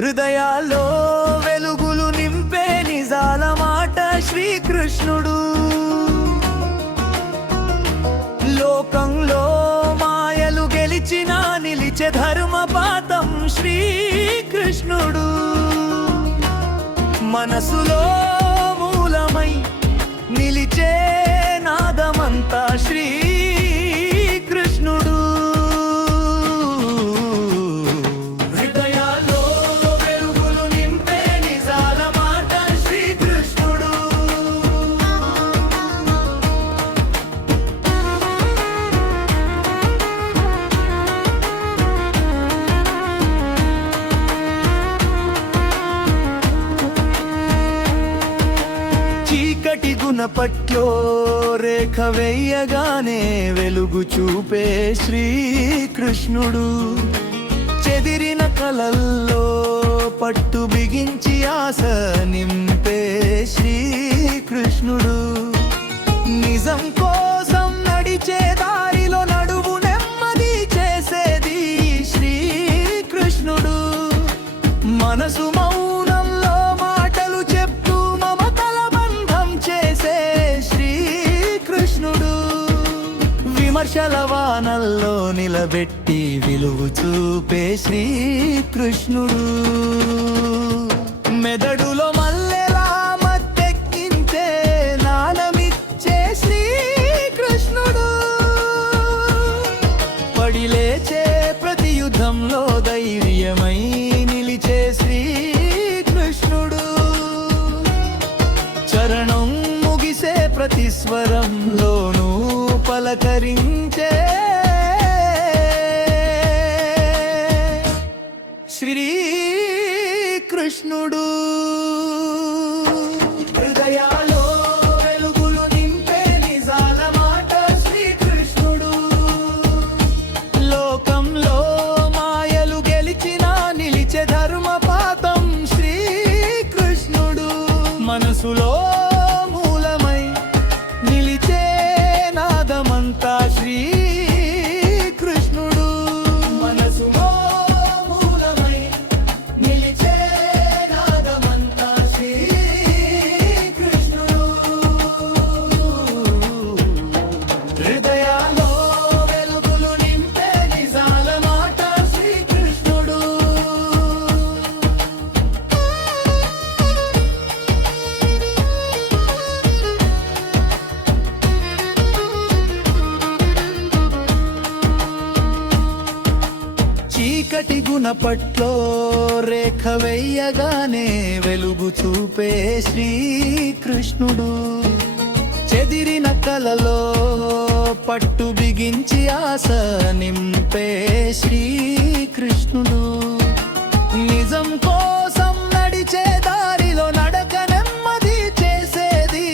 హృదయాల్లో వెలుగులు నింపే నిజాల మాట శ్రీకృష్ణుడు. లోకంలో మాయలు గెలిచిన నిలిచే ధర్మపాతం శ్రీకృష్ణుడు. మనసులో మూలమై నిలిచే నాదమంతా శ్రీకృష్ణుడు. హృదయాల్లో వెలుగులు నింపే నిజాల మాట శ్రీకృష్ణుడు. చీకటి గుణపట్లో రేఖ వెయ్యగానే వెలుగు చూపే శ్రీకృష్ణుడు. చెదిరిన కలల్లో పట్టు బిగించి ఆశ నింపే శ్రీకృష్ణుడు. నిజం కోసం నడిచే దారిలో నడువు నెమ్మది చేసేది శ్రీకృష్ణుడు. మనసు మౌనంలో మాటలు చెప్తూ మమతల బంధం చేసే శ్రీకృష్ణుడు. విమర్శల వానల్లో నిలబెట్టి విలువ చూపే శ్రీకృష్ణుడు. మెదడులో మల్లెలా మత్తెక్కించే నానమిచ్చే శ్రీకృష్ణుడు. పడి లేచే ప్రతి యుద్ధంలో ధైర్యమై నిలిచే శ్రీకృష్ణుడు. చరణం ముగిసే ప్రతి స్వరంలోనూ పలకరించే శ్రీకృష్ణుడు. హృదయాల్లో వెలుగులు నింపే నిజాల మాట శ్రీకృష్ణుడు. లోకంలో మాయలు గెలిచిన నిలిచే ధర్మపాతం శ్రీకృష్ణుడు. మనసులో మూలమై నిలిచే నాదమంతా శ్రీకృష్ణుడు. మనసులో మూలమై నిలిచే నాదమంతా శ్రీకృష్ణుడు. హృదయాల్లో వెలుగులు నింపే నిజాల మాట శ్రీకృష్ణుడు. చీకటి గుణపట్లో రేఖ వెయ్యగానే వెలుగు చూపే శ్రీకృష్ణుడు. చెదిరిన కలలో పట్టు బిగించి ఆశ నింపే శ్రీకృష్ణుడు. నిజం కోసం నడిచే దారిలో నడక నెమ్మది చేసేది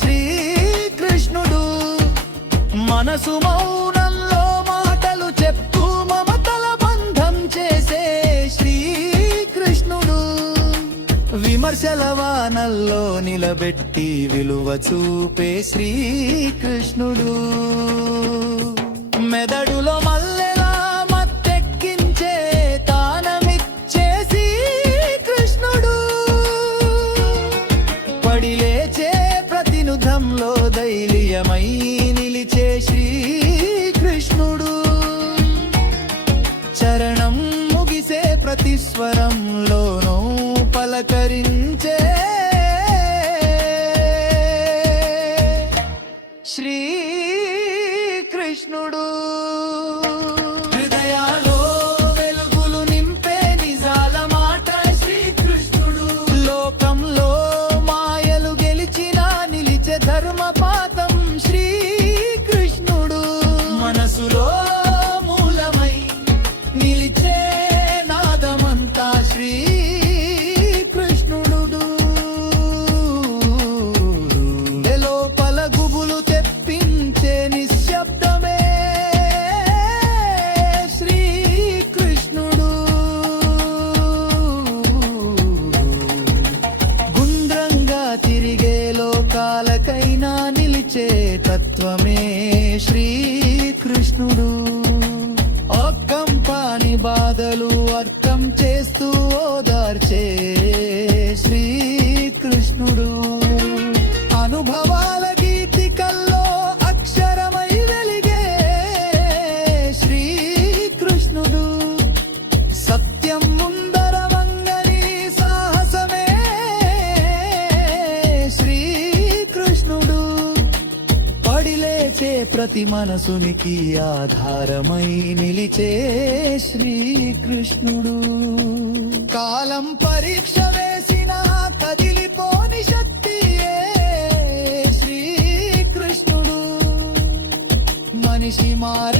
శ్రీకృష్ణుడు. మనసు మౌనంలో మాటలు చెప్తూ మమతల బంధం చేసే శ్రీకృష్ణుడు. విమర్శల వానల్లో నిలబెట్టి విలువ చూపే శ్రీకృష్ణుడు. మెదడులో మల్లెలా మత్తెక్కించే తానమిచ్చే శ్రీకృష్ణుడు. పడి లేచే ప్రతినుధంలో ధైర్యమై నిలిచే శ్రీకృష్ణుడు. చరణం ముగిసే ప్రతి స్వరంలోనూ పలకరించే శ్రీకృష్ణుడు. హృదయాల్లో వెలుగులు నింపే నిజాల మాట శ్రీకృష్ణుడు. లోకంలో మాయలు గెలిచిన నిలిచే ధర్మపాతం శ్రీకృష్ణుడు. మనసులో మూలమై నిలిచే నాదమంతా శ్రీకృష్ణుడు. లోపల గుబులు తెప్పించే నిశ్శబ్దమే శ్రీకృష్ణుడు. గుండ్రంగా తిరిగే లోకాలకైనా నిలిచే తత్వమే అనుభవాల గీతికల్లో అక్షరమై వెలిగే శ్రీకృష్ణుడు. సత్యం ముందర వంగని సాహసమే శ్రీకృష్ణుడు. పడిలేచే ప్రతి మనసునికి ఆధారమై నిలిచే శ్రీకృష్ణుడు. కాలం పరీక్ష వేసిన కదిలిపోని శక్తియే శ్రీకృష్ణుడు. మనిషి మారి